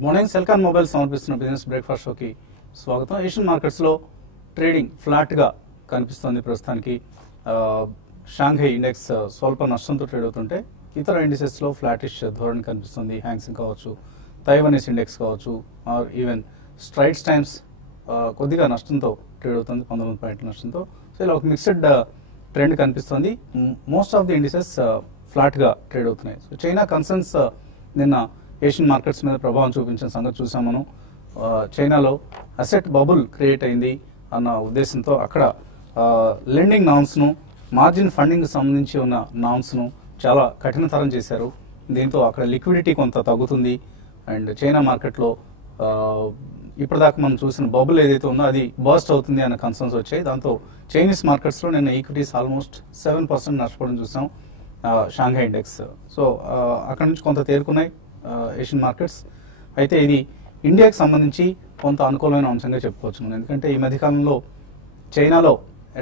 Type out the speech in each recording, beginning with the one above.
Good morning. Celkon mobile సమర్పిస్తున్న business breakfast షోకి స్వాగతం. ఏషియన్ మార్కెట్స్ లో ట్రేడింగ్ ఫ్లాట్ గా కనిపిస్తుంది ప్రస్తుతానికి. షాంఘై ఇండెక్స్ స్వల్ప నష్టంతో ట్రేడ్ అవుతుంటే ఇతర ఇండిసెస్ లో ఫ్లాటిష్ ధోరణి కనిపిస్తుంది. హ్యాంగ్సింగ్ కావచ్చు, తైవానీస్ ఇండెక్స్ కావచ్చు, ఆర్ ఈవెన్ స్ట్రైట్స్ టైమ్స్ కొద్దిగా నష్టంతో ట్రేడ్ అవుతుంది, 19 పాయింట్ల నష్టంతో. సో ఇలా ఒక మిక్స్డ్ ట్రెండ్ కనిపిస్తుంది. Most of the indices flat గా ట్రేడ్ అవుతున్నాయి. సో చైనా కన్సర్న్స్ నిన్న ఏషియన్ మార్కెట్స్ మీద ప్రభావం చూపించిన సంగతి చూసాం మనం. చైనాలో అసెట్ బబుల్ క్రియేట్ అయింది అన్న ఉద్దేశంతో అక్కడ లెండింగ్ నామ్స్ ను, మార్జిన్ ఫండింగ్ సంబంధించి ఉన్న నామ్స్ ను చాలా కఠినతరం చేశారు. దీంతో అక్కడ లిక్విడిటీ కొంత తగ్గుతుంది. అండ్ చైనా మార్కెట్లో ఇప్పటిదాకా మనం చూసిన బబుల్ ఏదైతే ఉందో అది బర్స్ట్ అవుతుంది అన్న కన్సర్న్స్ వచ్చాయి. దాంతో చైనీస్ మార్కెట్స్ లో నిన్న ఈక్విటీస్ ఆల్మోస్ట్ 7% నష్టపోవడం చూసాం. షాంఘై ఇండెక్స్ సో అక్కడ నుంచి కొంత తేరుకున్నాయి ఏషియన్ మార్కెట్స్. అయితే ఇది ఇండియాకి సంబంధించి కొంత అనుకూలమైన అంశంగా చెప్పుకోవచ్చు. ఎందుకంటే ఈ మధ్యకాలంలో చైనాలో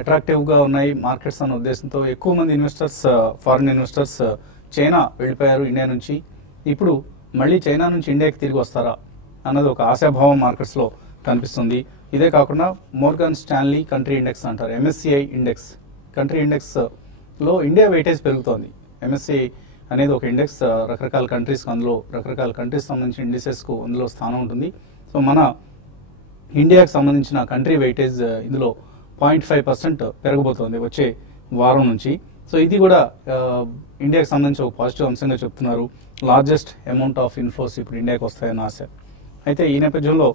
అట్రాక్టివ్ గా ఉన్నాయి మార్కెట్స్ అన్న ఉద్దేశంతో ఎక్కువ మంది ఇన్వెస్టర్స్, ఫారిన్ ఇన్వెస్టర్స్ చైనా వెళ్ళిపోయారు ఇండియా నుంచి. ఇప్పుడు మళ్ళీ చైనా నుంచి ఇండియాకి తిరిగి వస్తారా అన్నది ఒక ఆశాభావం మార్కెట్స్ లో కనిపిస్తుంది. ఇదే కాకుండా మోర్గన్ స్టాన్లీ కంట్రీ ఇండెక్స్ అంటారు, MSCI ఇండెక్స్. కంట్రీ ఇండెక్స్ లో ఇండియా వెయిటేజ్ పెరుగుతోంది. MSCI అనేది ఒక ఇండెక్స్, రకరకాల కంట్రీస్, అందులో రకరకాల కంట్రీస్ సంబంధించిన ఇండిసెస్ కు అందులో స్థానం ఉంటుంది. సో మన ఇండియాకి సంబంధించిన కంట్రీ వెయిటేజ్ ఇందులో 0.5% పెరగబోతోంది వచ్చే వారం నుంచి. సో ఇది కూడా ఇండియాకి సంబంధించి ఒక పాజిటివ్ అంశంగా చెప్తున్నారు. లార్జెస్ట్ అమౌంట్ ఆఫ్ ఇన్ఫ్లోస్ ఇప్పుడు ఇండియాకి వస్తాయన్న ఆశ. అయితే ఈ నేపథ్యంలో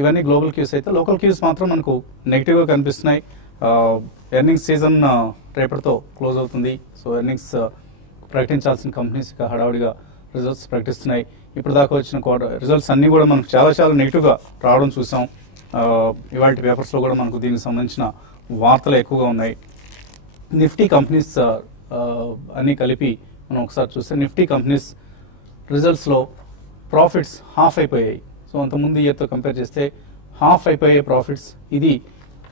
ఇవన్నీ గ్లోబల్ క్యూస్ అయితే, లోకల్ క్యూస్ మాత్రం మనకు నెగిటివ్ గా కనిపిస్తున్నాయి. ఎర్నింగ్స్ సీజన్ రేపటితో క్లోజ్ అవుతుంది. సో ఎర్నింగ్స్ ప్రకటించాల్సిన కంపెనీస్ ఇక హడావుడిగా రిజల్ట్స్ ప్రకటిస్తున్నాయి. ఇప్పుడు దాకా వచ్చిన రిజల్ట్స్ అన్ని కూడా మనకు చాలా చాలా నెగిటివ్ గా రావడం చూసాం. ఇవాళ పేపర్స్ లో కూడా మనకు దీనికి సంబంధించిన వార్తలు ఎక్కువగా ఉన్నాయి. నిఫ్టీ కంపెనీస్ అన్ని కలిపి మనం ఒకసారి చూస్తే నిఫ్టీ కంపెనీస్ రిజల్ట్స్ లో ప్రాఫిట్స్ హాఫ్ అయిపోయాయి. సో అంతకుముందు ఇయర్తో కంపేర్ చేస్తే హాఫ్ అయిపోయే ప్రాఫిట్స్, ఇది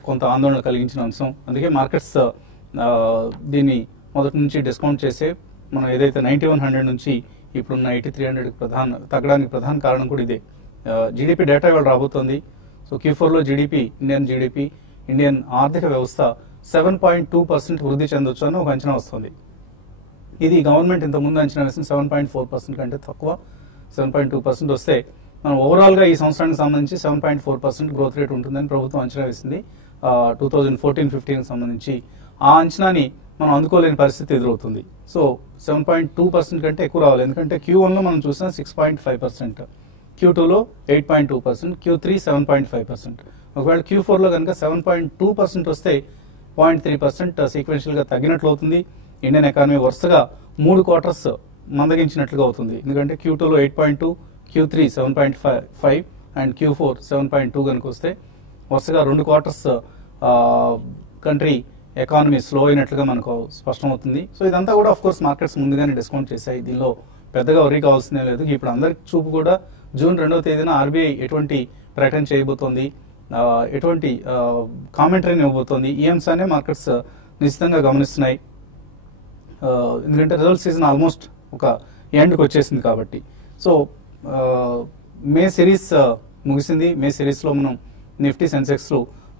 కొంత ఆందోళన కలిగించిన అంశం. అందుకే మార్కెట్స్ దీన్ని మొదటి నుంచి డిస్కౌంట్ చేసే, మనం ఏదైతే 9100 నుంచి ఇప్పుడున్న 8300 తగ్గడానికి ప్రధాన కారణం కూడా ఇదే. జీడిపి డేటా ఇవాళ రాబోతోంది. సో Q4 లో జీడిపి, ఇండియన్ జీడిపి, ఇండియన్ ఆర్థిక వ్యవస్థ 7.2% వృద్ధి చెందొచ్చు అని ఒక అంచనా వస్తుంది. ఇది గవర్నమెంట్ ఇంతకుముందు అంచనా వేసిన 7.4% కంటే తక్కువ. 7.2% వస్తే మనం ఓవరాల్ గా ఈ సంవత్సరానికి సంబంధించి 7.4% గ్రోత్ రేట్ ఉంటుందని ప్రభుత్వం అంచనా వేసింది 2014-15 సంబంధించి. ఆ అంచనాని మనం అందుకోలేని పరిస్థితి ఎదురవుతుంది. సో 7.2% కంటే ఎక్కువ రావాలి. ఎందుకంటే Q1 లో మనం చూసిన 6.5%, Q2 లో 8.2%, Q3 7.5%. ఒకవేళ Q4 లో కనుక 7.2% వస్తే 0.3% సీక్వెన్షియల్ గా తగ్గినట్లు అవుతుంది. ఇండియన్ ఎకానమీ వరుసగా 3 క్వార్టర్స్ మందగించినట్లుగా అవుతుంది. ఎందుకంటే Q2 లో 8.2, Q3 7.5 అండ్ Q4 7.2 కనుక వస్తే వరుసగా 2 క్వార్టర్స్ కంట్రీ ఎకానమీ స్లో అయినట్లుగా మనకు స్పష్టమవుతుంది. సో ఇదంతా కూడా ఆఫ్ కోర్స్ మార్కెట్స్ ముందుగానే డిస్కౌంట్ చేశాయి. దీనిలో పెద్దగా వరీ కావాల్సిందే లేదు. ఇప్పుడు అందరికి చూపు కూడా జూన్ 2వ తేదీన RBI ఎటువంటి ప్రకటన చేయబోతోంది, ఎటువంటి కామెంటరీని ఇవ్వబోతోంది, ఈ అంశాన్ని మార్కెట్స్ నిశ్చితంగా గమనిస్తున్నాయి. ఎందుకంటే రిజల్ట్ సీజన్ ఆల్మోస్ట్ ఒక ఎండ్కి వచ్చేసింది కాబట్టి. సో మే సిరీస్ ముగిసింది. మే సిరీస్ లో మనం నిఫ్టీ, సెన్సెక్స్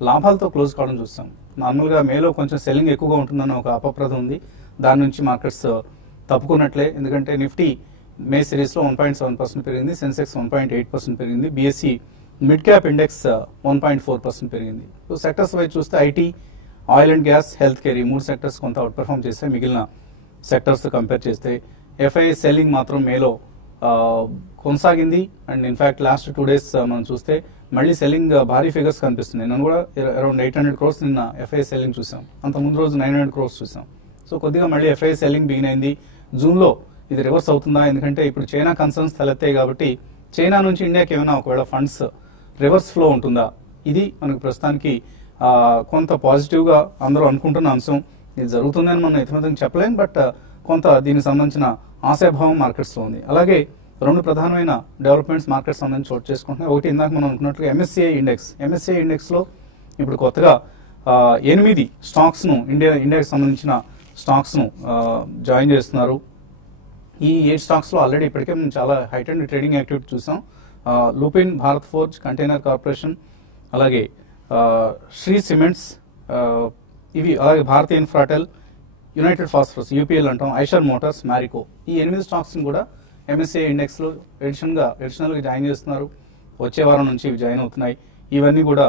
లాభాలతో క్లోజ్ కావడం చూస్తాం. నార్మల్ గా మేలో కొంచెం సెల్లింగ్ ఎక్కువగా ఉంటుందన్న ఒక అపప్రద ఉంది. దాని నుంచి మార్కెట్స్ తప్పుకున్నట్లే. ఎందుకంటే నిఫ్టీ మే సిరీస్ లో 1.7% పెరిగింది, సెన్సెక్స్ 1.8% పెరిగింది, BSE మిడ్ క్యాప్ ఇండెక్స్ 1.4% పెరిగింది. సో సెక్టర్స్ వైజ్ చూస్తే IT, oil and gas, health care, ఈ 3 సెక్టర్స్ కొంత అవుట్ పెర్ఫార్మ్ చేస్తే మిగిలిన సెక్టర్స్ తో కంపేర్ చేస్తే FII సెల్లింగ్ మాత్రం మేలో కొనసాగింది. అండ్ ఇన్ఫాక్ట్ లాస్ట్ 2 days మనం చూస్తే మళ్ళీ సెల్లింగ్ భారీ ఫిగర్స్ కనిపిస్తుంది. నేను కూడా అరౌండ్ 800 crores నిన్న FII సెల్లింగ్ చూసాం. అంత ముందు రోజు 900 crores చూసాం. సో కొద్దిగా మళ్ళీ FII సెల్లింగ్ బిగిన్ అయింది. జూన్ లో ఇది రివర్స్ అవుతుందా? ఎందుకంటే ఇప్పుడు చైనా కన్సర్న్స్ తలెత్తాయి కాబట్టి చైనా నుంచి ఇండియాకి ఏమైనా ఒకవేళ ఫండ్స్ రివర్స్ ఫ్లో ఉంటుందా? ఇది మనకు ప్రస్తుతానికి కొంత పాజిటివ్ గా అందరూ అనుకుంటున్న అంశం. ఇది జరుగుతుందని మనం ఇతరులకు చెప్పలేం, బట్ కొంత దీనికి సంబంధించిన ఆశాభావం మార్కెట్స్ లో ఉంది. అలాగే 2 ప్రధానమైన డెవలప్మెంట్స్ మార్కెట్స్ సంబంధించి చోటు చేసుకుంటున్నాయి. ఒకటి ఇందాక మనం అనుకున్నట్లుగా MSCI ఇండెక్స్ లో ఇప్పుడు కొత్తగా 8 స్టాక్స్ ను ఇండియాకి సంబంధించిన స్టాక్స్ ను జాయిన్ చేస్తున్నారు. ఈ 8 స్టాక్స్ లో ఆల్రెడీ ఇప్పటికే మనం చాలా హైట్ అండ్ ట్రేడింగ్ యాక్టివిటీ చూసాం. Lupin Bharat Forge container corporation, అలాగే శ్రీ సిమెంట్స్, ఇవి అలాగే భారతీయ ఇన్ఫ్రాటెల్, యునైటెడ్ ఫాస్ఫరస్ యూపీఎల్ అంటాం, ఐషర్ మోటార్స్, మ్యారికో, ఈ 8 స్టాక్స్ని కూడా MSCI ఇండెక్స్లో అడిషనల్గా జాయిన్ చేస్తున్నారు. వచ్చే వారం నుంచి ఇవి జాయిన్ అవుతున్నాయి. ఇవన్నీ కూడా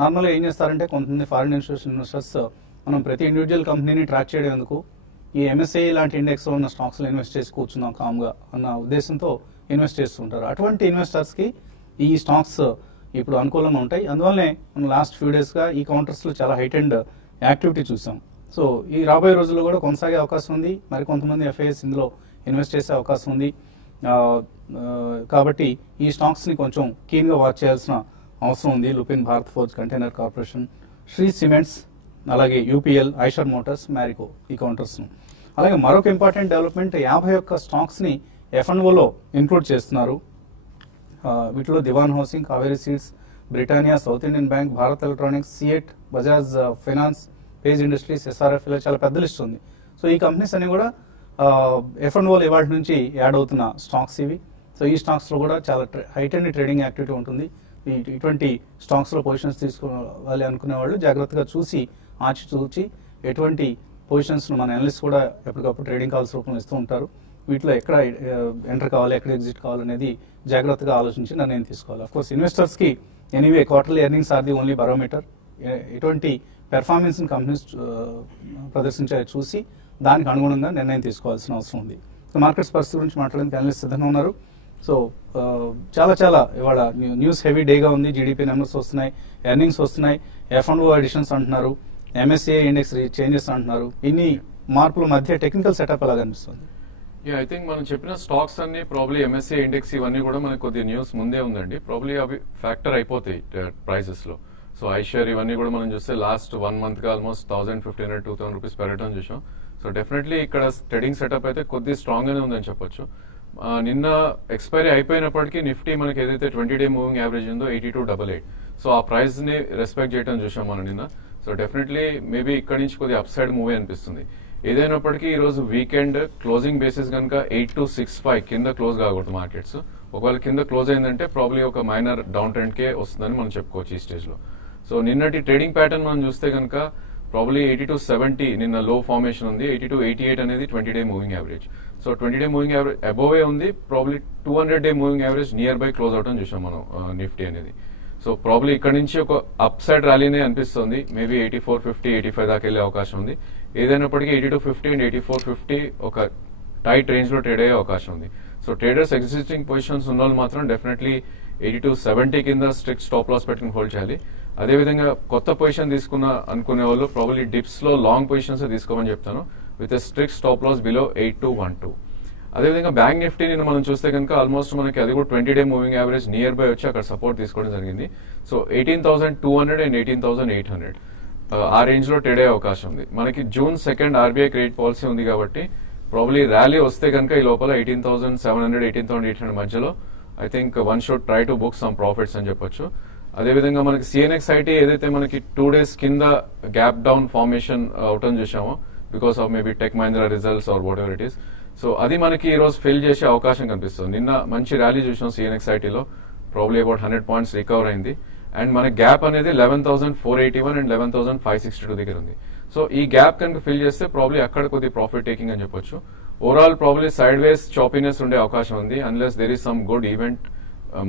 నార్మల్గా ఏం చేస్తారంటే కొంతమంది ఫారిన్ ఇన్స్టిట్యూషన్ ఇన్వెస్టర్స్ మనం ప్రతి ఇండివిజువల్ కంపెనీని ట్రాక్ చేయడం ఎందుకు, ఈ MSCI లాంటి ఇండెక్స్లో ఉన్న స్టాక్స్లో ఇన్వెస్ట్ చేసి కూర్చుందాం కామ్గా అన్న ఉద్దేశంతో ఇన్వెస్ట్ చేస్తుంటారు. అటువంటి ఇన్వెస్టర్స్కి ఈ స్టాక్స్ ఇప్పుడు అనుకూలంగా ఉంటాయి. అందువల్లనే మనం లాస్ట్ ఫ్యూ డేస్గా ఈ కౌంటర్స్లో చాలా హైట్ అండ్ యాక్టివిటీ చూసాం. సో ఈ రాబోయే రోజుల్లో కూడా కొనసాగే అవకాశం ఉంది. మరి కొంతమంది FIS ఇందులో ఇన్వెస్ట్ చేసే అవకాశం ఉంది. కాబట్టి ఈ స్టాక్స్ని కొంచెం కీన్గా వాచ్ చేయాల్సిన అవసరం ఉంది. Lupin Bharat Forge container corporation, Shree cements, అలాగే UPL, ఐషర్ మోటార్స్, మ్యారికో, ఈ కౌంటర్స్ను. అలాగే మరొక ఇంపార్టెంట్ డెవలప్మెంట్ 51 స్టాక్స్ని F&Oలో ఇంక్లూడ్ చేస్తున్నారు. వీటిలో Dewan housing, Kaveri seeds, Britannia, south Indian bank, Bharat electronics, CEAT, Bajaj finance, page industries, SRF, ఇలా చాలా పెద్ద లిస్ట్ ఉంది. సో ఈ కంపెనీస్ అన్ని కూడా F&Oలో ఇవాటి నుంచి యాడ్ అవుతున్న స్టాక్స్ ఇవి. సో ఈ స్టాక్స్లో కూడా చాలా హైట్ అండ్ ట్రేడింగ్ యాక్టివిటీ ఉంటుంది. ఇటువంటి స్టాక్స్లో పొజిషన్స్ తీసుకోవాలి అనుకునే వాళ్ళు జాగ్రత్తగా చూసి ఆచితూచి ఎటువంటి పొజిషన్స్ను మన అనలిస్ట్ కూడా ఎప్పటికప్పుడు ట్రేడింగ్ కాల్స్ రూపంలో ఇస్తూ ఉంటారు. వీటిలో ఎక్కడ ఎంటర్ కావాలి, ఎక్కడ ఎగ్జిట్ కావాలనేది జాగ్రత్తగా ఆలోచించి నిర్ణయం తీసుకోవాలి. అఫ్కోర్స్ ఇన్వెస్టర్స్కి anyway quarterly earnings are the only barometer. ఎటువంటి పెర్ఫార్మెన్స్ని కంపెనీస్ ప్రదర్శించాలి చూసి దానికి అనుగుణంగా నిర్ణయం తీసుకోవాల్సిన అవసరం ఉంది. సో మార్కెట్స్ పరిస్థితి గురించి మాట్లాడడానికి అనలిస్ట్ సిద్ధంగా ఉన్నారు. సో చాలా ఇవాళ న్యూస్ హెవీ డేగా ఉంది. GDP నెంబర్స్ వస్తున్నాయి, ఎర్నింగ్స్ వస్తున్నాయి, F&O అడిషన్స్ అంటున్నారు, MSCI ఇండెక్స్ చేంజెస్ అంటున్నారు. ఇన్ని మార్పుల మధ్య టెక్నికల్ సెటప్ ఎలా కనిపిస్తుంది? ఐ థింక్ మనం చెప్పిన స్టాక్స్ అన్ని ప్రాబ్లీ MSCI ఇండెక్స్ ఇవన్నీ కూడా మనకు కొద్దిగా న్యూస్ ముందే ఉందండి. ప్రాబ్లీ అవి ఫ్యాక్టర్ అయిపోతాయి ప్రైసెస్ లో. సో ఐషర్ ఇవన్నీ కూడా మనం చూస్తే లాస్ట్ 1 month గా ఆల్మోస్ట్ 1,500 2,000 రూపీస్ పెరగడం చూసాం. సో డెఫినెట్లీ ఇక్కడ ట్రేడింగ్ సెటప్ అయితే కొద్దిగా స్ట్రాంగ్ గానే ఉందని చెప్పొచ్చు. నిన్న ఎక్స్పైరీ అయిపోయినప్పటికీ నిఫ్టీ మనకి ఏదైతే 20-day మూవింగ్ యావరేజ్ ఉందో 8288, సో ఆ ప్రైస్ ని రెస్పెక్ట్ చేయడం చూసాం మనం నిన్న. సో డెఫినెట్లీ మేబీ ఇక్కడ నుంచి కొద్దిగా అప్ సైడ్ మూవీ అనిపిస్తుంది. ఏదైనప్పటికీ ఈ రోజు వీకెండ్ క్లోజింగ్ బేసిస్ కనుక 8265 కింద క్లోజ్ కాకూడదు మార్కెట్స్. ఒకవేళ కింద క్లోజ్ అయిందంటే ప్రాబ్లీ ఒక మైనర్ డౌన్ ట్రెండ్ కే వస్తుందని మనం చెప్పుకోవచ్చు ఈ స్టేజ్ లో. సో నిన్నటి ట్రేడింగ్ ప్యాటర్న్ మనం చూస్తే కనుక ప్రాబ్లీ 8270 నిన్న లో ఫార్మేషన్ ఉంది, 8288 అనేది 20-day moving average. So 20-day moving average above ఉంది, probably 200-day moving average near by close అవటం చూసాం మనం నిఫ్టీ అనేది. సో ప్రాబ్లీ ఇక్కడ నుంచి ఒక అప్ సైడ్ ర్యాలీనే అనిపిస్తుంది. మేబీ 8450 85 దాకా వెళ్లే అవకాశం ఉంది. ఏదైనప్పటికీ 8250 అండ్ 8450 ఒక టైట్ రేంజ్ లో ట్రేడ్ అయ్యే అవకాశం ఉంది. సో ట్రేడర్స్ ఎగ్జిస్టింగ్ పొజిషన్స్ ఉన్న వాళ్ళు మాత్రం డెఫినెట్లీ 8270 కింద స్ట్రిక్ట్ స్టాప్ లాస్ పెట్టుకుని హోల్డ్ చేయాలి. అదేవిధంగా కొత్త పొజిషన్ తీసుకున్న అనుకునే వాళ్ళు ప్రాబ్లీ డిప్స్ లో లాంగ్ పొజిషన్స్ తీసుకోమని చెప్తాను with strict stop loss below 8212. అదేవిధంగా బ్యాంక్ నిఫ్టీని మనం చూస్తే కనుక ఆల్మోస్ట్ మనకి అది కూడా 20-day moving average near by వచ్చి అక్కడ సపోర్ట్ తీసుకోవడం జరిగింది. సో 18,200 అండ్ 18,800 ఆ రేంజ్ లో ట్రేడ్ అయ్యే అవకాశం ఉంది. మనకి June 2 RBI క్రెడిట్ పాలసీ ఉంది కాబట్టి ప్రాబ్లీ ర్యాలీ వస్తే కనుక ఈ లోపల 18,700 18,800 మధ్యలో I think one should try to book some profits అని చెప్పొచ్చు. అదేవిధంగా మనకి CNX IT ఏదైతే మనకి 2 days కింద గ్యాప్ డౌన్ ఫార్మేషన్ అవటం చూసామో because of maybe tech Mahindra results or whatever it is. So అది మనకి ఈ రోజు ఫిల్ చేసే అవకాశం కనిపిస్తుంది. నిన్న మంచి ర్యాలీ చూసాం CNX IT లో, ప్రాబ్లీ అబౌట్ 100 points రికవర్ అయింది. అండ్ మన గ్యాప్ అనేది 11,481 అండ్ 11,562 దగ్గర ఉంది. సో ఈ గ్యాప్ కనుక ఫిల్ చేస్తే ప్రాబ్లీ అక్కడ కొద్ది ప్రాఫిట్ టేకింగ్ అని చెప్పొచ్చు. ఓవరాల్ ప్రాబ్లీ సైడ్ వేస్ చాపీనెస్ ఉండే అవకాశం ఉంది unless there is some good event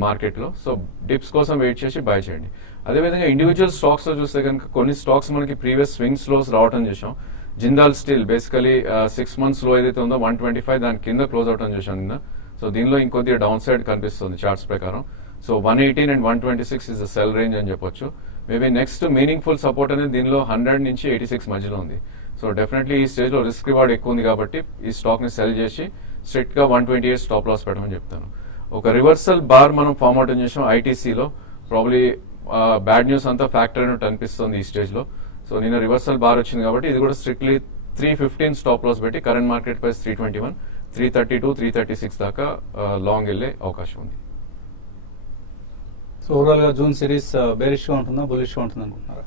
market లో. సో డిప్స్ కోసం వెయిట్ చేసి బై చేయండి. అదేవిధంగా ఇండివిజువల్ స్టాక్స్ లో చూస్తే కనుక కొన్ని స్టాక్స్ మనకి ప్రీవియస్ స్వింగ్స్ లోస్ రావడం చూసాం. జిందాల్ స్టీల్ బేసికలీ 6 months లో ఏదైతే ఉందో 125 దాని కింద క్లోజ్ అవటం చూసాం నిన్న. సో దీనిలో ఇంకొద్దిగా డౌన్ సైడ్ కనిపిస్తుంది చార్ట్స్ ప్రకారం. So 118 and 126 is the cell range అని చెప్పొచ్చు. మేబీ నెక్స్ట్ మీనింగ్ఫుల్ సపోర్ట్ అనేది దీనిలో 100 నుంచి 86 మధ్యలో ఉంది. సో డెఫినెట్లీ ఈ స్టేజ్ లో రిస్క్ రివార్డ్ ఎక్కువ ఉంది కాబట్టి ఈ స్టాక్ ని సెల్ చేసి స్ట్రిక్ట్ గా 128 స్టాప్ లాస్ పెట్టమని చెప్తాను. ఒక రివర్సల్ బార్ మనం ఫామ్ అవుట్ చేసాం ఐటీసీలో. ప్రాబ్లీ బ్యాడ్ న్యూస్ అంతా ఫ్యాక్టర్ అయినట్టు అనిపిస్తుంది ఈ స్టేజ్ లో. సో నిన్న రివర్సల్ బార్ వచ్చింది కాబట్టి ఇది కూడా స్ట్రిక్ట్లీ 315 స్టాప్ లాస్ పెట్టి కరెంట్ మార్కెట్ ప్రైస్ 321 332 336 దాకా లాంగ్ వెళ్లే అవకాశం ఉంది. సో ఓవరాల్ గా జూన్ సిరీస్ బేరిష్ గా ఉంటుందా బులిష్ గా ఉంటుంది అనుకుంటున్నారా?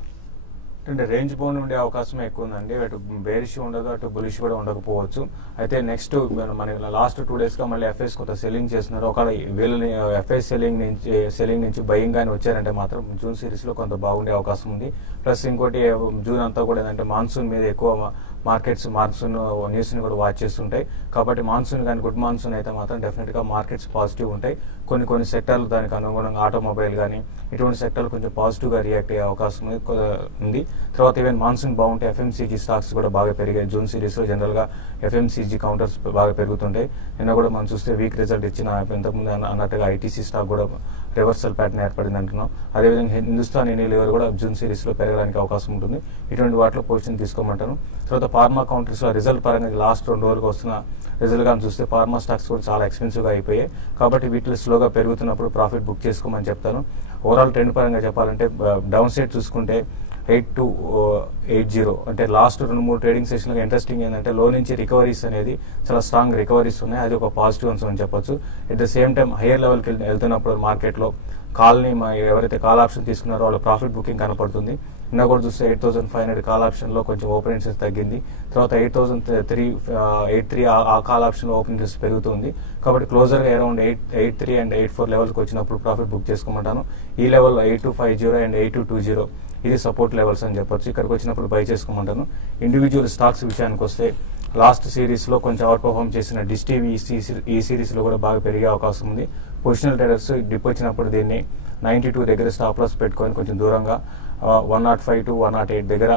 అంటే రేంజ్ బౌండ్ ఉండే అవకాశం ఎక్కువ ఉందండి. అటు బేరిష్ ఉండదు, అటు బులిష్ కూడా ఉండకపోవచ్చు. అయితే నెక్స్ట్ మన లాస్ట్ 2 days గా మళ్ళీ ఎఫ్ఐస్ కొంత సెల్లింగ్ చేస్తున్నారు. ఒకవేళ వీళ్ళని ఎఫ్ఐ సెల్లింగ్ నుంచి బయింగ్ గాని వచ్చారంటే మాత్రం జూన్ సిరీస్ లో కొంత బాగుండే అవకాశం ఉంది. ప్లస్ ఇంకోటి జూన్ అంతా కూడా ఏంటంటే మాన్సూన్ మీద ఎక్కువ మార్కెట్స్ మాన్సూన్ న్యూస్ ని కూడా వాచ్ చేస్తుంటాయి. కాబట్టి మాన్సూన్ కానీ గుడ్ మాన్సూన్ అయితే మాత్రం డెఫినెట్ గా మార్కెట్స్ పాజిటివ్ ఉంటాయి. కొన్ని సెక్టర్లు దానికి అనుగుణంగా ఆటోమొబైల్ కానీ ఇటువంటి సెక్టర్లు కొంచెం పాజిటివ్ గా రియాక్ట్ అయ్యే అవకాశం ఉంది. తర్వాత ఈవెన్ మాన్సూన్ బాగుంటే ఎఫ్ఎంసీజీ స్టాక్స్ కూడా బాగా పెరిగాయి. జూన్ సిరీస్ లో జనరల్ గా ఎఫ్ఎంసీజీ కౌంటర్స్ బాగా పెరుగుతుంటాయి. నిన్న కూడా మనం చూస్తే వీక్ రిజల్ట్ ఇచ్చిన ఇంతకుముందు అన్నట్టుగా ఐటీసీ స్టాక్ కూడా రివర్సల్ ప్యాటర్న్ ఏర్పడింది అంటున్నాం. అదేవిధంగా హిందుస్థాన్ యూనిలివర్ కూడా జూన్ సిరీస్ లో పెరగడానికి అవకాశం ఉంటుంది. ఇటువంటి వాటిలో పొజిషన్ తీసుకోమంటాను. తర్వాత ఫార్మా కౌంటర్స్ లో రిజల్ట్ పరంగా లాస్ట్ 2 రోజులకు వస్తున్న రిజల్ట్ గా చూస్తే ఫార్మా స్టాక్స్ కూడా చాలా ఎక్స్పెన్సివ్ గా అయిపోయాయి. కాబట్టి వీటిలో స్లోగా పెరుగుతున్నప్పుడు ప్రాఫిట్ బుక్ చేసుకోమని చెప్తాను. ఓవరాల్ ట్రెండ్ పరంగా చెప్పాలంటే డౌన్ సైడ్ చూసుకుంటే 8280 అంటే లాస్ట్ 2-3 ట్రేడింగ్ సెషన్ లో ఇంట్రెస్టింగ్ ఏంటంటే లో నుంచి రికవరీస్ అనేది చాలా స్ట్రాంగ్ రికవరీస్ ఉన్నాయి. అది ఒక పాజిటివ్ అంశం అని చెప్పొచ్చు. At the same time higher level కి వెళ్తున్నప్పుడు మార్కెట్ లో కాల్ని ఎవరైతే కాల్ ఆప్షన్ తీసుకున్నారో వాళ్ళ ప్రాఫిట్ బుకింగ్ కనపడుతుంది. నిన్న కూడా చూస్తే 8500 కాల్ ఆప్షన్ లో కొంచెం ఓపెన్ ఇంట్రెస్ట్ తగ్గింది. తర్వాత 83 ఆ కాల్ ఆప్షన్ లో ఓపెన్ ఇంట్రెస్ట్ పెరుగుతుంది. కాబట్టి క్లోజర్ గా అరౌండ్ 83 అండ్ 84 లెవెల్స్ కి వచ్చినప్పుడు ప్రాఫిట్ బుక్ చేసుకోమంటాను. ఈ లెవెల్ 8250 అండ్ 8220 ఇది సపోర్ట్ లెవెల్స్ అని చెప్పొచ్చు. ఇక్కడికి వచ్చినప్పుడు బై చేసుకోమంటాను. ఇండివిజువల్ స్టాక్స్ విషయానికి వస్తే లాస్ట్ సిరీస్ లో కొంచెం అవుట్ పర్ఫార్మ్ చేసిన డిష్ టీవీ ఈ సిరీస్ లో కూడా బాగా పెరిగే అవకాశం ఉంది. పొజిషనల్ ట్రేడర్స్ డిప్ వచ్చినప్పుడు దీన్ని 92 దగ్గర స్టాప్ లాస్ పెట్టుకొని కొంచెం దూరంగా 105 to 108 దగ్గర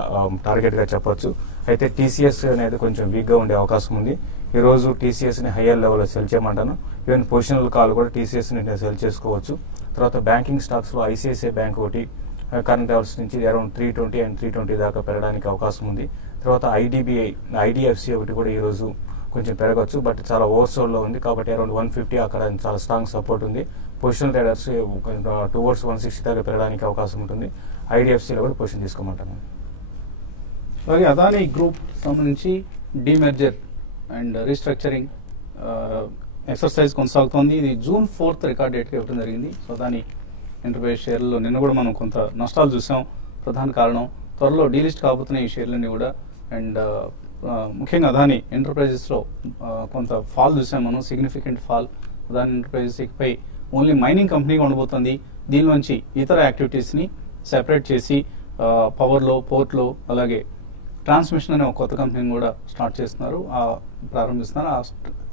టార్గెట్ గా చెప్పొచ్చు. అయితే టీసీఎస్ అనేది కొంచెం వీక్ గా ఉండే అవకాశం ఉంది. ఈ రోజు టీసీఎస్ ని హైయర్ లెవెల్ లో సెల్ చేయమంటాను. ఈవెన్ పొజిషనల్ కాల్ కూడా టీసీఎస్ ని సెల్ చేసుకోవచ్చు. తర్వాత బ్యాంకింగ్ స్టాక్స్ లో ఐసిఐసిఐ బ్యాంక్ ఒకటి కరెంట్ లెవెల్స్ నుంచి అరౌండ్ 320 అండ్ 320 దాకా పెరగడానికి అవకాశం ఉంది. తర్వాత ఐడిఎఫ్సి ఒకటి కూడా ఈ రోజు కొంచెం పెరగచ్చు. బట్ చాలా ఓవర్సోల్డ్ లో ఉంది. కాబట్టి అరౌండ్ 150 అక్కడ చాలా స్ట్రాంగ్ సపోర్ట్ ఉంది. పొజిషనల్ ట్రేడర్స్ టువర్డ్స్ 160 దాకా పెరగడానికి అవకాశం ఉంటుంది. ఐడిఎఫ్సిలో కూడా పొజిషన్ తీసుకోమంటాను. అలాగే అదానీ గ్రూప్ సంబంధించి డీమెర్జర్ అండ్ రీస్ట్రక్చరింగ్ ఎక్సర్సైజ్ కొనసాగుతోంది. ఇది June 4th రికార్డ్ డేట్ ఇవ్వడం జరిగింది. సో అదానీ ఎంటర్ప్రైజ్ షేర్లలో నిన్న కూడా మనం కొంత నష్టాలు చూసాం. ప్రధాన కారణం త్వరలో డీలిస్ట్ కాబోతున్న ఈ షేర్లన్నీ కూడా. అండ్ ముఖ్యంగా అదానీ ఎంటర్ప్రైజెస్ లో కొంత ఫాల్ చూసాం మనం, సిగ్నిఫికెంట్ ఫాల్. అదానీ ఎంటర్ప్రైజెస్ ఇకపై ఓన్లీ మైనింగ్ కంపెనీగా ఉండబోతుంది. దీనిలోంచి ఇతర యాక్టివిటీస్ ని సెపరేట్ చేసి పవర్ లో, పోర్ట్ లో, అలాగే ట్రాన్స్మిషన్ అనే ఒక కొత్త కంపెనీని కూడా స్టార్ట్ చేస్తున్నారు, ప్రారంభిస్తున్నారు.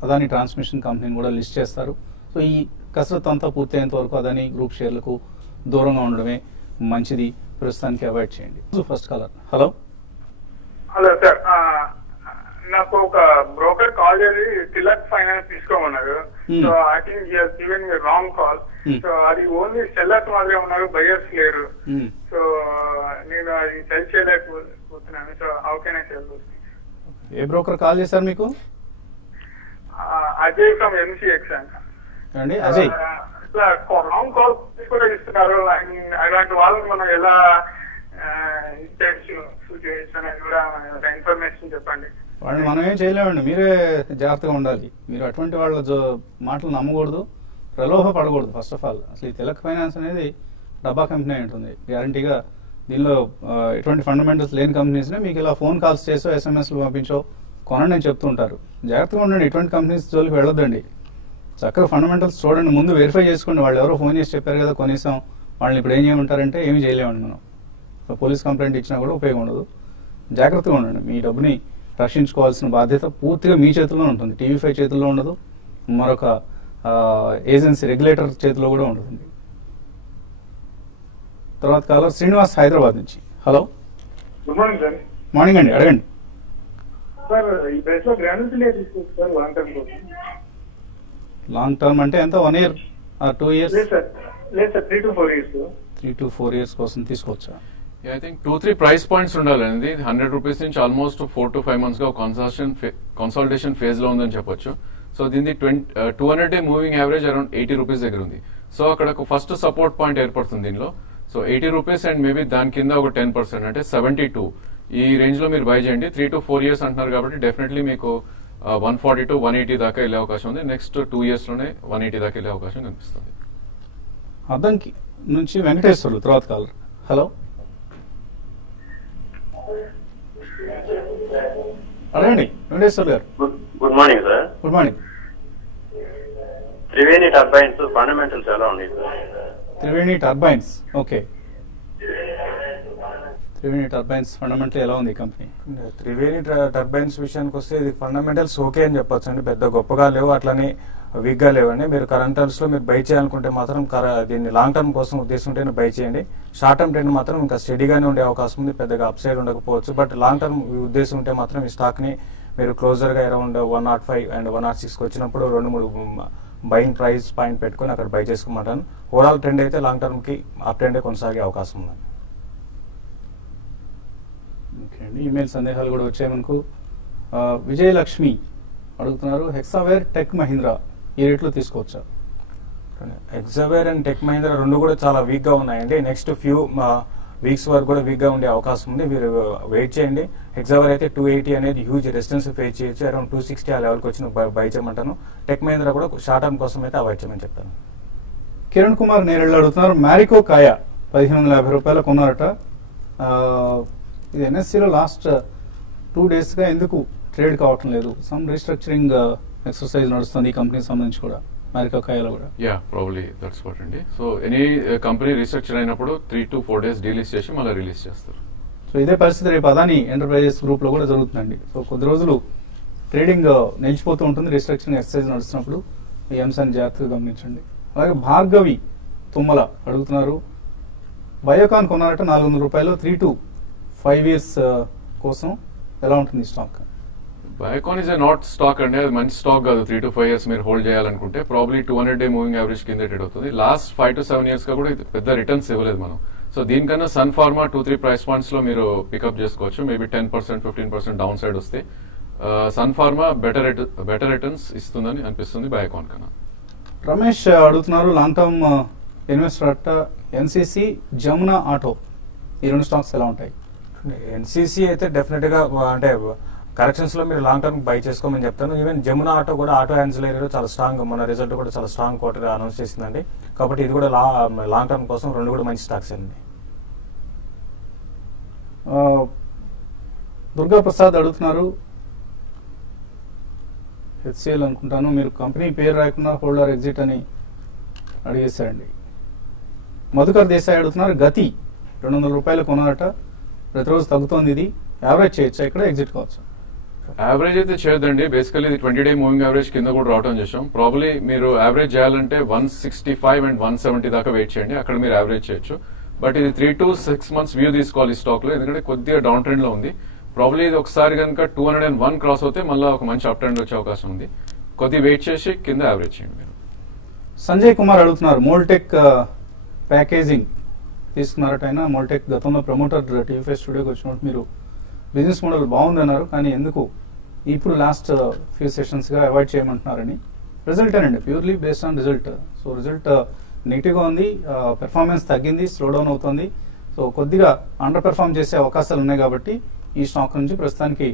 అదానీ ట్రాన్స్మిషన్ కంపెనీని కూడా లిస్ట్ చేస్తారు. సో ఈ కసరత్ అంతా పూర్తయ్యేంత వరకు అదానీ గ్రూప్ షేర్లకు దూరంగా ఉండడమే మంచిది. ప్రస్తుతానికి అవాయిడ్ చేయండి. First caller. హలో సార్, నాకు ఒక బ్రోకర్ కాల్ చేసి తిలక్ ఫైనాన్స్ తీసుకోమన్నారు. So I think here given wrong call. So అది ఓన్లీ సెల్లర్స్ మాత్రమే ఉన్నారు, బయర్స్ లేరు. సో నేను అది సెల్ చేయలేకపోతున్నాను. So how can I sell? ఏ బ్రోకర్ కాల్ చేశారు మీకు? అజయ్ ఫ్రమ్ ఎంసీఎక్స్ అండి. అజయ్ ఇట్లా రాంగ్ కాల్ కూడా ఇస్తున్నారు. అలాంటి వాళ్ళకి మనం ఎలా ఇన్ఫర్మేషన్ చెప్పండి. వాళ్ళు మనం ఏం చేయలేమండి, మీరే జాగ్రత్తగా ఉండాలి. మీరు అటువంటి వాళ్ళ మాటలు నమ్మకూడదు, ప్రలోభ పడకూడదు. ఫస్ట్ ఆఫ్ ఆల్ అసలు ఈ తిలక్ ఫైనాన్స్ అనేది డబ్బా కంపెనీ ఉంటుంది. గ్యారంటీగా దీనిలో ఎటువంటి ఫండమెంటల్స్ లేని కంపెనీస్ మీకు ఇలా ఫోన్ కాల్స్ చేసో ఎస్ఎంఎస్లు పంపించో కొనండి అని చెప్తూ ఉంటారు. జాగ్రత్తగా ఉండండి, ఎటువంటి కంపెనీస్ జోలికి వెళ్ళొద్దండి. చక్కగా ఫండమెంటల్స్ చూడండి, ముందు వెరిఫై చేసుకోండి. వాళ్ళు ఎవరో ఫోన్ చేసి చెప్పారు కదా కొనేసాం, వాళ్ళని ఇప్పుడు ఏం చేయమంటారంటే ఏమీ చేయలేమండి మనం. పోలీస్ కంప్లైంట్ ఇచ్చినా కూడా ఉపయోగం ఉండదు. జాగ్రత్తగా ఉండండి. మీ డబ్బుని రక్షించుకోవాల్సిన బాధ్యత పూర్తిగా మీ చేతిలో ఉంటుంది. టీవీ5 చేతుల్లో ఉండదు, మరొక ఏజెన్సీ రెగ్యులేటర్ చేతిలో కూడా ఉంటుంది. తర్వాత కాలర్ శ్రీనివాస్ హైదరాబాద్ నుంచి. Hello, good morning sir. Morning అండి, అడగండి సార్. ఈ ప్రైస్లో గ్రాండ్ సార్ లాంగ్ టర్మ్ కోసం. లాంగ్ టర్మ్ అంటే ఎంత? 1 year or 2 years? లేదు sir, 3 to 4 years. 3 to 4 years కోసం తీసుకోవచ్చా? ఐ థింక్ 2-3 ప్రైస్ పాయింట్స్ ఉండాలండి. 100 రూపీస్ నుంచి ఆల్మోస్ట్ 4 to 5 months గా కన్సాలిడేషన్ ఫేజ్ లో ఉందని చెప్పొచ్చు. సో దీన్ని 200-day moving average around 80 rupees దగ్గర ఉంది. సో అక్కడ ఒక ఫస్ట్ సపోర్ట్ పాయింట్ ఏర్పడుతుంది దీనిలో. సో 80 రూపీస్ అండ్ మేబీ దాని కింద ఒక 10% అంటే 72 ఈ రేంజ్ లో మీరు బై చేయండి. 3 to 4 years అంటున్నారు కాబట్టి డెఫినెట్లీ మీకు 140 to 180 దాకా వెళ్ళే అవకాశం ఉంది. నెక్స్ట్ 2 years లోనే 180 దాకా వెళ్ళే అవకాశం కనిపిస్తుంది. అద్దంకి నుంచి వెంకటేశ్వర్లు తర్వాత కాలర్. హలో అడగండి వెంకటేశ్వర్ గారు. Good morning sir. Good morning. Triveni turbines fundamentals ఎలా ఉన్నాయి sir? Triveni turbines, okay. Triveni turbines fundamental ఎలా ఉంది కంపెనీ? త్రివేణి టర్బైన్స్ విషయానికి వస్తే ఇది ఫండమెంటల్స్ ఓకే అని చెప్పొచ్చు అండి. పెద్ద గొప్పగా లేవు, అట్లనే వీక్ గా లేవండి. మీరు కరెంట్ టర్మ్స్ లో మీరు బై చేయాలనుకుంటే మాత్రం దీన్ని లాంగ్ టర్మ్ కోసం ఉద్దేశం ఉంటేనే బై చేయండి. షార్ట్ టర్మ్ ట్రెండ్ మాత్రం ఇంకా స్టడీగానే ఉండే అవకాశం ఉంది, పెద్దగా అప్ సైడ్ ఉండకపోవచ్చు. బట్ లాంగ్ టర్మ్ ఉద్దేశం ఉంటే మాత్రం ఈ స్టాక్ ని మీరు క్లోజర్ గా అరౌండ్ 105 అండ్ 106 కి వచ్చినప్పుడు 2-3 బయింగ్ ప్రైస్ పాయింట్ పెట్టుకుని అక్కడ బై చేసుకోమంటాను. ఓవరాల్ ట్రెండ్ అయితే లాంగ్ టర్మ్ కి అప్ ట్రెండ్ కొనసాగే అవకాశం ఉంది. ఓకే అండి, ఈమెయిల్ సందేహాలు కూడా వచ్చాయి మనకు. విజయలక్ష్మి అడుగుతున్నారు, హెక్సావేర్ టెక్ మహీంద్రా ఈ రేట్లో తీసుకోవచ్చా? హెక్సావేర్ అండ్ టెక్ మహీంద్రా రెండు కూడా చాలా వీక్ గా ఉన్నాయండి. నెక్స్ట్ ఫ్యూ వీక్స్ వరకు కూడా వీక్ గా ఉండే అవకాశం ఉంది. మీరు వెయిట్ చేయండి. హెక్సావేర్ అయితే 280 అనేది హ్యూజ్ రెసిస్టెన్స్ ఫేస్ చేయొచ్చు. అరౌండ్ 260 ఆ లెవెల్కి వచ్చిన బై చేయమంటాను. టెక్ మహీంద్రా కూడా షార్ట్ టర్మ్ కోసం అయితే అవాయిడ్ చేయమని చెప్తాను. కిరణ్ కుమార్ నేరెళ్ళు అడుగుతున్నారు, మ్యారికో కాయ 1550 రూపాయలు కొన్నారట. ఇది ఎన్ఎస్సీలో లాస్ట్ 2 days గా ఎందుకు ట్రేడ్ కావటం లేదు? సమ్ రీస్ట్రక్చరింగ్ ఎక్సర్సైజ్ నడుస్తుంది ఈ కంపెనీకి సంబంధించి కూడా, మ్యారికో కాయలో కూడా. యా, ప్రాబ్లీ దట్స్ వాట్ అండి. సో ఎనీ కంపెనీ రీస్ట్రక్చర్ అయినప్పుడు 3 to 4 days డీలీజ్ చేసి మళ్ళీ రిలీజ్ చేస్తారు. సో ఇదే పరిస్థితి రేపు అదాని ఎంటర్ప్రైజెస్ గ్రూప్ లో కూడా జరుగుతుందండి. సో కొద్ది రోజులు ట్రేడింగ్ నిలిచిపోతూ ఉంటుంది రీస్ట్రక్చరింగ్ ఎక్సర్సైజ్ నడుస్తున్నప్పుడు. ఈ అంశాన్ని జాగ్రత్తగా గమనించండి. అలాగే భార్గవి తుమ్మల అడుగుతున్నారు, బయోకాన్ కొన్నారట 400 రూపాయలు, 3 to 5 years కోసం ఎలా ఉంటుంది stock? Biocon is not stock అండి, అది మంచి స్టాక్ కాదు. 3 to 5 years మీరు హోల్డ్ చేయాలనుకుంటే ప్రాబ్లీ 200-day మూవింగ్ యావరేజ్ కింద ట్రేడ్ అవుతుంది. లాస్ట్ 5 to 7 years గా కూడా పెద్ద రిటర్న్స్ ఇవ్వలేదు మనం. సో దీనికన్నా సన్ ఫార్మా 2-3 ప్రైస్ పాయింట్స్ లో మీరు పికప్ చేసుకోవచ్చు. మేబీ 10%, 15% డౌన్ సైడ్ వస్తే సన్ ఫార్మా బెటర్ రిటర్న్స్ ఇస్తుందని అనిపిస్తుంది బయోకాన్ కన్నా. రమేష్ అడుగుతున్నారు, లాంగ్ టర్మ్ ఇన్వెస్టర్ అట్ట ఎన్సీసీ, జమునా ఆటో ఈ రెండు స్టాక్స్ ఎలా ఉంటాయి? ఎన్సీసీ అయితే డెఫినెట్ గా అంటే కరెక్షన్స్ లో మీరు లాంగ్ టర్మ్ బై చేసుకోమని చెప్తాను. ఈవెన్ జమునా ఆటో కూడా ఆటో యాన్సిలరీలో చాలా స్ట్రాంగ్, మన రిజల్ట్ కూడా చాలా స్ట్రాంగ్ క్వార్టర్ అనౌన్స్ చేసిందండి. కాబట్టి ఇది కూడా లాంగ్ టర్మ్ కోసం రెండు కూడా మంచి స్టాక్స్ అండి. దుర్గా ప్రసాద్ అడుగుతున్నారు, హెచ్సిఎల్ అనుకుంటాను, మీరు కంపెనీ పేరు రాయకుండా హోల్డర్ ఎగ్జిట్ అని అడిగేశారండి. మధుకర్ దేశాయ్ అడుగుతున్నారు, గతి 200 రూపాయలు కొనాలట, ప్రతిరోజు తగ్గుతోంది, ఇది యావరేజ్ చేయొచ్చా, ఇక్కడ ఎగ్జిట్ కావచ్చు? యావరేజ్ అయితే చేయొద్దండి. బేసికలీ ఇది 20-day మూవింగ్ యావరేజ్ కింద కూడా రావడం చేసాం. ప్రాబ్లీ మీరు యావరేజ్ చేయాలంటే 165 and 170 దాకా వెయిట్ చేయండి, అక్కడ మీరు యావరేజ్ చేయొచ్చు. బట్ ఇది 3 to 6 months వ్యూ తీసుకోవాలి ఈ స్టాక్ లో, ఎందుకంటే కొద్దిగా డౌన్ ట్రెండ్ లో ఉంది. ప్రాబ్లీ ఇది ఒకసారి కనుక 201 క్రాస్ అవుతే మళ్ళీ ఒక మంచి అప్ ట్రెండ్ వచ్చే అవకాశం ఉంది. కొద్దిగా వెయిట్ చేసి కింద యావరేజ్ చేయండి మీరు. సంజయ్ కుమార్ అడుగుతున్నారు, మోల్టెక్ ప్యాకేజింగ్ తీసుకున్నారట. ఆయన మోల్టెక్ గతంలో ప్రమోటర్ టీవీ స్టూడియోకి వచ్చినప్పుడు మీరు బిజినెస్ మోడల్ బాగుందన్నారు, కానీ ఎందుకు ఇప్పుడు లాస్ట్ ఫ్యూ సెషన్స్ గా అవాయిడ్ చేయమంటున్నారని? రిజల్ట్ అనండి, purely based on result. So result negative గా ఉంది, పెర్ఫార్మెన్స్ తగ్గింది, స్లో డౌన్ అవుతుంది. సో కొద్దిగా అండర్ పెర్ఫార్మ్ చేసే అవకాశాలు ఉన్నాయి కాబట్టి ఈ స్టాక్ నుంచి ప్రస్తుతానికి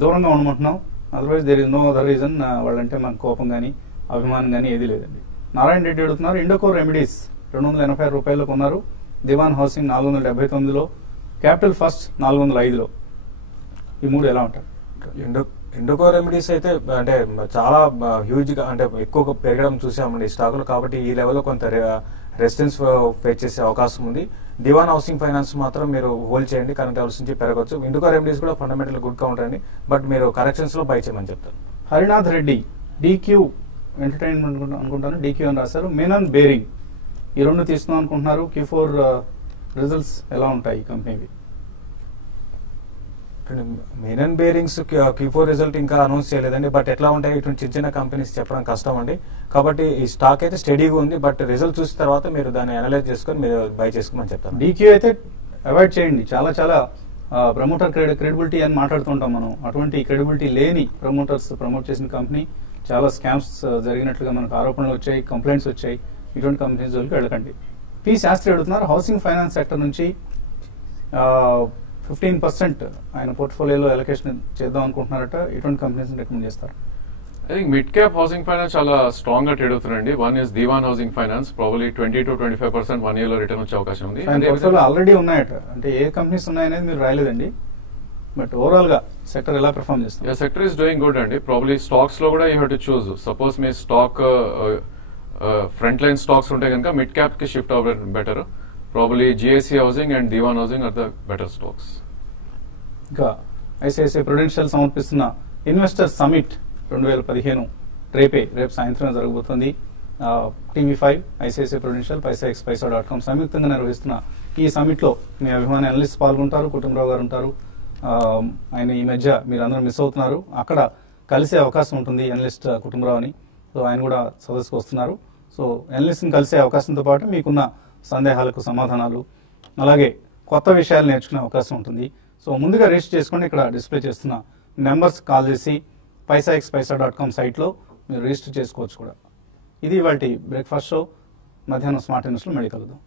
దూరంగా ఉండమంటున్నాం. Otherwise there is no other reason. వాళ్ళంటే మనకు కోపం కానీ అభిమానం కానీ ఏది లేదండి. నారాయణ రెడ్డి అడుగుతున్నారు, ఇండోకోర్ రెమెడీస్ 286 రూపాయలు కొన్నారు, దివాన్ హౌసింగ్ 479లో, క్యాపిటల్ ఫస్ట్ 405లో. ఈ మూడు ఎలా ఉంటాయి? ఇండోకో రెమెడీస్ అయితే అంటే చాలా హ్యూజ్ గా అంటే ఎక్కువ పెరగడం చూసామండి ఈ స్టాక్ లో. కాబట్టి ఈ లెవెల్లో కొంత రెసిస్టెన్స్ ఫేస్ చేసే అవకాశం ఉంది. దివాన్ హౌసింగ్ ఫైనాన్స్ మాత్రం మీరు హోల్డ్ చేయండి, కరెంట్ లెవెల్స్ నుంచి పెరగచ్చు. ఇండోకో రెమెడీస్ కూడా ఫండమెంటల్ గుడ్ గా ఉంటాయండి, బట్ మీరు కరెక్షన్స్ లో బై చేయమని చెప్తారు. హరినాథ్ రెడ్డి డీక్యూ ఎంటర్టైన్మెంట్ అనుకుంటాను, డీక్యూ అని రాశారు. మెనన్ బేరింగ్ ఈ రెండు తీసుకుందాం అనుకుంటున్నారు. Q4 రిజల్ట్స్ ఎలా ఉంటాయి ఈ కంపెనీవి? మెనన్ బేరింగ్స్ Q4 రిజల్ట్ ఇంకా అనౌన్స్ చేయలేదండి, బట్ ఎట్లా ఉంటాయి ఇటువంటి చిన్న చిన్న కంపెనీస్ చెప్పడం కష్టం అండి. కాబట్టి ఈ స్టాక్ అయితే స్టడీగా ఉంది, బట్ రిజల్ట్ చూసిన తర్వాత మీరు దాన్ని అనలైజ్ చేసుకొని మీరు బై చేసుకోమని చెప్తాను. డీక్యూ అయితే అవాయిడ్ చేయండి. చాలా చాలా ప్రమోటర్ క్రెడిబిలిటీ అని మాట్లాడుతుంటాం మనం. అటువంటి క్రెడిబిలిటీ లేని ప్రమోటర్స్ ప్రమోట్ చేసిన కంపెనీ, చాలా స్కామ్స్ జరిగినట్లుగా మనకు ఆరోపణలు వచ్చాయి, కంప్లైంట్స్ వచ్చాయి. ఇటువంటి కంపెనీస్ జోలికి వెళ్ళకండి. పి శాస్త్రి అడుగుతున్నారు, హౌసింగ్ ఫైనాన్స్ సెక్టర్ నుంచి 15% ఆయన పోర్ట్ఫోలియోలో అలొకేషన్ చేద్దాం అనుకుంటున్నారట. ఇటువంటి కంపెనీస్ రికమెండ్ చేస్తారు? I think mid cap housing finance చాలా స్ట్రాంగ్ గా ట్రేడ్ అవుతుందండి. One is Dewan housing finance, probably 20 to 25% 1 year లో రిటర్న్ వచ్చే అవకాశం ఉంది. ఆల్రెడీ ఉన్నాయట, అంటే ఏ కంపెనీస్ ఉన్నాయనేది మీరు రాయలేదండి. బట్ ఓవరాల్ గా సెక్టర్ ఎలా పెర్ఫార్మ్ చేస్తుంది? Yeah, sector is doing good అండి. ప్రాబ్లీ స్టాక్స్ లో కూడా you have to choose. Suppose మీ స్టాక్ ఫ్రంట్ లైన్ స్టాక్స్ ఉంటే కనుక మిడ్ క్యాప్ కి షిఫ్ట్ అవ్వడం better. Probably GIC housing and Dewan housing are the better stocks. ఇంకా ఐసిఐసిఐ ప్రుడెన్షియల్ సమర్పిస్తున్న ఇన్వెస్టర్ సమిట్ 2015 రేపు సాయంత్రం జరగబోతుంది. TV5, ఐసిఐసిఐ ప్రుడెన్షియల్, paisaxpaisa.com సంయుక్తంగా నిర్వహిస్తున్న ఈ సమిట్ లో మీ అభిమాని అనలిస్ట్ పాల్గొంటారు. కుటుంబరావు గారు ఉంటారు. ఆయన ఈ మధ్య మీరు అందరూ మిస్ అవుతున్నారు. అక్కడ కలిసే అవకాశం ఉంటుంది అనలిస్ట్ కుటుంబరావుని. సో ఆయన కూడా సదస్సుకు వస్తున్నారు. సో అనలిస్ట్ని కలిసే అవకాశంతో పాటు మీకున్న సందేహాలకు సమాధానాలు, అలాగే కొత్త విషయాలు నేర్చుకునే అవకాశం ఉంటుంది. సో ముందుగా రిజిస్టర్ చేసుకోండి. ఇక్కడ డిస్ప్లే చేస్తున్న నెంబర్స్ కాల్ చేసి paisaxpaisa.com సైట్లో మీరు రిజిస్టర్ చేసుకోవచ్చు కూడా. ఇది ఇవాల్టి బ్రేక్ఫాస్ట్ షో. మధ్యాహ్నం స్మార్ట్ న్యూస్లో మళ్ళీ కలుద్దాం.